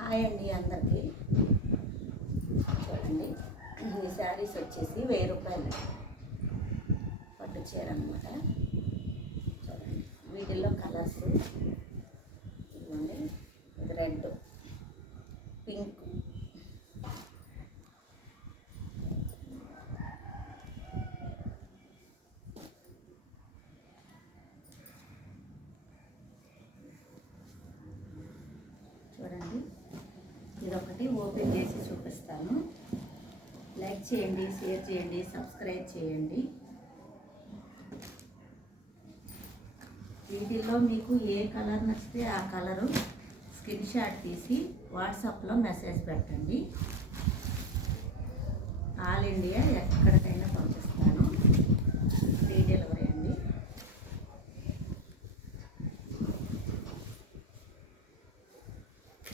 Hi అండి అందరికీ. చూడండి, ఈ శారీస్ వచ్చేసి 1000 రూపాయలు పట్టు చీర అనమాట. చూడండి, వీటిల్లో కలర్స్ ఇవ్వండి. ఇది రెడ్, పింక్, చూడండి ఇదొకటి ఓపెన్ చేసి చూపిస్తాను. లైక్ చేయండి, షేర్ చేయండి, సబ్స్క్రైబ్ చేయండి. వీటిల్లో మీకు ఏ కలర్ నచ్చితే ఆ కలరు స్క్రీన్ షాట్ తీసి వాట్సాప్లో మెసేజ్ పెట్టండి. ఆల్ ఇండియా ఎక్కడికైనా పంపిస్తాను. ఫ్రీ డెలివరీ అండి.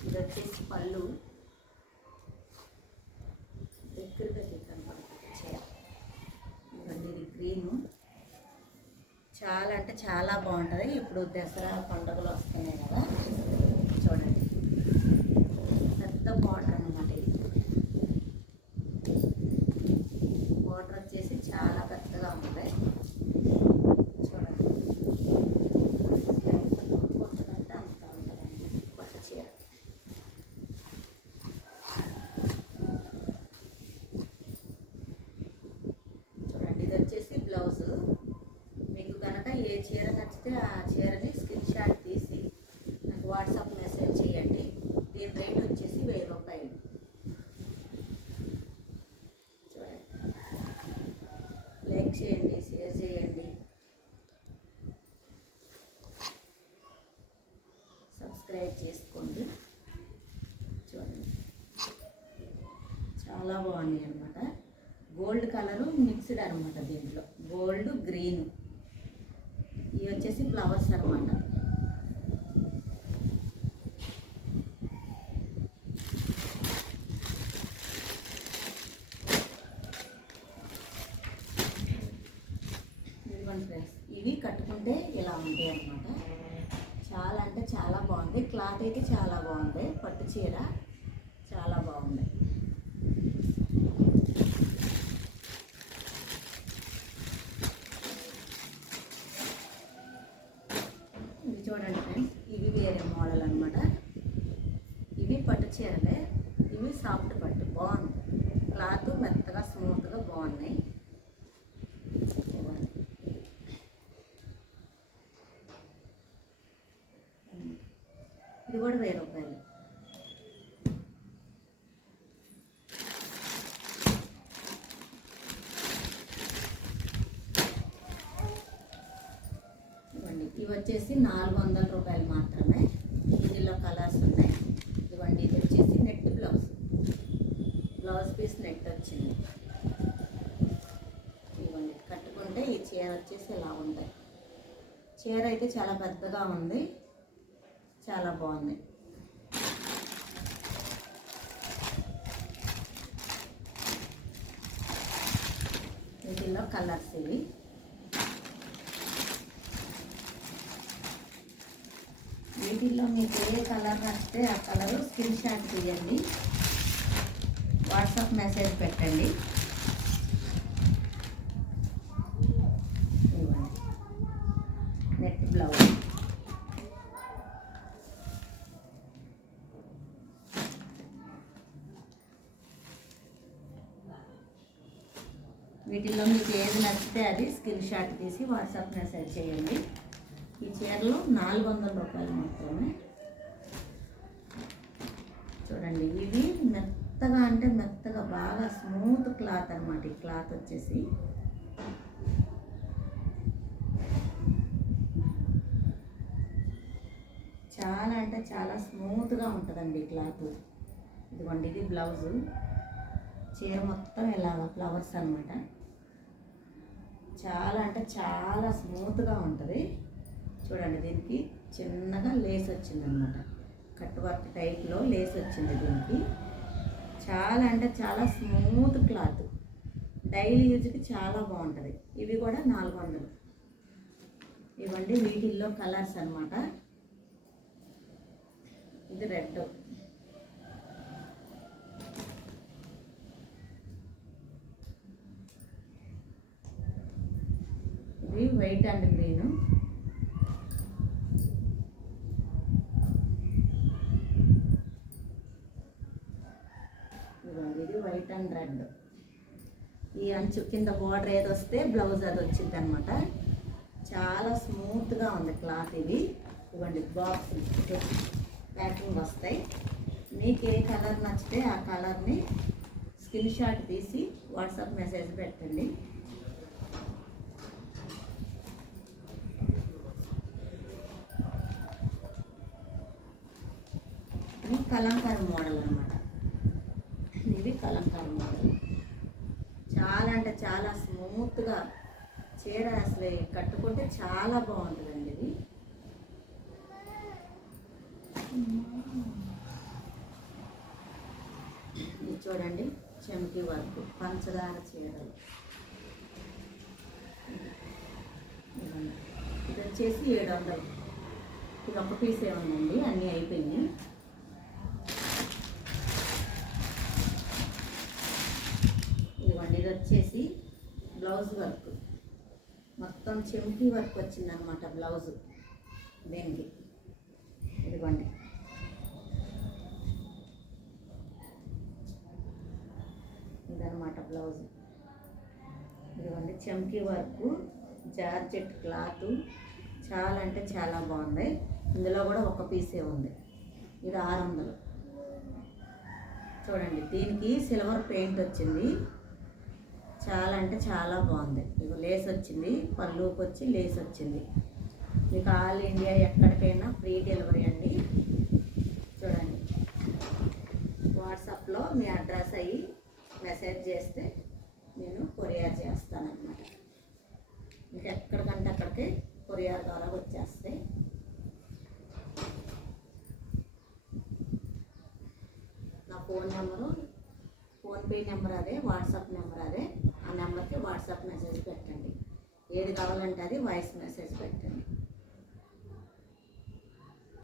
ఇది వచ్చేసి పళ్ళు దగ్గరగా అనమాట. ఇవన్నీ ఇది గ్రీను. చాలా అంటే చాలా బాగుంటుంది. ఇప్పుడు దసరా పండుగలు వస్తున్నాయి కదా, చూడండి పెద్ద బార్డర్ అనమాట. ఇది బార్డర్ వచ్చేసి చాలా పెద్దగా ఉంటుంది. చూడండి కొత్తదంటే అంత ఉంటుందండి కొత్త చీర. చూడండి, ఇది వచ్చేసి బ్లౌజు. ఏ చీర నచ్చితే ఆ చీరని స్క్రీన్ షాట్ తీసి నాకు వాట్సాప్ మెసేజ్ చేయండి. దీని రేట్ వచ్చేసి 1000 రూపాయలు. చూడండి, లైక్ చేయండి, షేర్ చేయండి, సబ్స్క్రైబ్ చేసుకోండి. చూడండి, చాలా బాగున్నాయి అనమాట. గోల్డ్ కలరు మిక్స్డ్ అనమాట. దీంట్లో గోల్డ్ గ్రీన్. ఇవి వచ్చేసి ఫ్లవర్స్ అనమాట. ఇదిగోండి ఫ్రెండ్స్, ఇవి కట్టుకుంటే ఇలా ఉంటాయి అనమాట. చాలా అంటే చాలా బాగుంది. క్లాత్ అయితే చాలా బాగుంది. పట్టు చీర చాలా బాగుంది. చూడండి ఫ్రెండ్స్, ఇవి వేరే మోడల్ అనమాట. ఇవి పట్టు చీరలే. ఇవి సాఫ్ట్ పట్టు. బాగుంది. క్లాత్ మెత్తగా స్మూత్గా బాగున్నాయి. ఇది కూడా 1000 రూపాయలు. ఇవి వచ్చేసి 400 రూపాయలు మాత్రమే. ఇందులో కలర్స్ ఉన్నాయి. ఇవ్వండి, ఇది వచ్చేసి net blouse. Blouse piece net వచ్చింది. ఇవ్వండి, కట్టుకుంటే ఈ చీర వచ్చేసి ఇలా ఉంది. చీర అయితే చాలా పెద్దగా ఉంది. చాలా బాగుంది. వీటిల్లో కలర్స్ ఇవి. వీటిల్లో మీకు ఏ కలర్ నచ్చితే ఆ కలరు స్క్రీన్ షాట్ తీయండి, వాట్సాప్ మెసేజ్ పెట్టండి. Net blouse. వీటిల్లో మీకు ఏది నచ్చితే అది స్క్రీన్ షాట్ తీసి వాట్సాప్ మెసేజ్ చేయండి. ఈ చీరలు 400 రూపాయలు మాత్రమే. చూడండి, ఇవి మెత్తగా అంటే మెత్తగా బాగా స్మూత్ క్లాత్ అనమాట. ఈ క్లాత్ వచ్చేసి చాలా అంటే చాలా స్మూత్గా ఉంటుందండి ఈ క్లాత్. ఇదిగోండి, ఇది బ్లౌజు. చీర మొత్తం ఇలాగ ఫ్లవర్స్ అనమాట. చాలా అంటే చాలా స్మూత్గా ఉంటుంది. చూడండి, దీనికి చిన్నగా లేస్ వచ్చిందనమాట. కట్ వర్క్ టైప్లో లేస్ వచ్చింది దీనికి. చాలా అంటే చాలా స్మూత్ క్లాత్. డైలీ యూజ్కి చాలా బాగుంటుంది. ఇవి కూడా 400. ఇవ్వండి, వీటిల్లో కలర్స్ అనమాట. ఇది రెడ్, వైట్ అండ్ గ్రీను. ఇది వైట్ అండ్ రెడ్. ఈ అంచు కింద బోర్డర్ ఏది వస్తే బ్లౌజ్ అది వచ్చింది అనమాట. చాలా స్మూత్గా ఉంది క్లాత్. ఇది ఇవ్వండి, బాక్స్ ప్యాకింగ్ వస్తాయి. మీకు ఏ కలర్ నచ్చితే ఆ కలర్ని స్క్రీన్ షాట్ తీసి వాట్సాప్ మెసేజ్ పెట్టండి. ఇది కలంకారీ మోడల్ అనమాట. ఇది కలంకారీ మోడల్. చాలా అంటే చాలా స్మూత్గా చీర అసలు కట్టుకుంటే చాలా బాగుంటుందండి. ఇది చూడండి, చెంకి వర్క్ పంచదార చీరలు. ఇది వచ్చేసి 700. ఇది ఒక పీసే ఉందండి, అన్నీ అయిపోయినాయి. ఇదిగోండి, ఇది వచ్చేసి బ్లౌజ్ వర్క్, మొత్తం చెంకి వర్క్ వచ్చిందనమాట బ్లౌజు దీనికి. ఇదిగోండి, ఇదనమాట బ్లౌజ్. ఇదిగోండి, చెంకి వర్క్, జార్జెట్ క్లాత్, చాలా అంటే చాలా బాగుంది. ఇందులో కూడా ఒక పీసే ఉంది. ఇది 600. చూడండి, దీనికి సిల్వర్ పెయింట్ వచ్చింది. చాలా అంటే చాలా బాగుంది. ఇక లేస్ వచ్చింది, పళ్ళుకి వచ్చి లేస్ వచ్చింది. మీకు ఆల్ ఇండియా ఎక్కడికైనా ఫ్రీ డెలివరీ అండి. చూడండి, వాట్సాప్లో మీ అడ్రస్ అయ్యి మెసేజ్ చేస్తే నేను కొరియర్ చేస్తానన్నమాట. ఇంకా ఎక్కడికంటే అక్కడికి కొరియర్ ద్వారా వచ్చేస్తాయి. నా ఫోన్ నెంబరు, ఫోన్పే నెంబర్ అదే, వాట్సాప్ నెంబర్ అదే. ఆ నెంబర్కి వాట్సాప్ మెసేజ్ పెట్టండి. ఏది కావాలంటే అది వాయిస్ మెసేజ్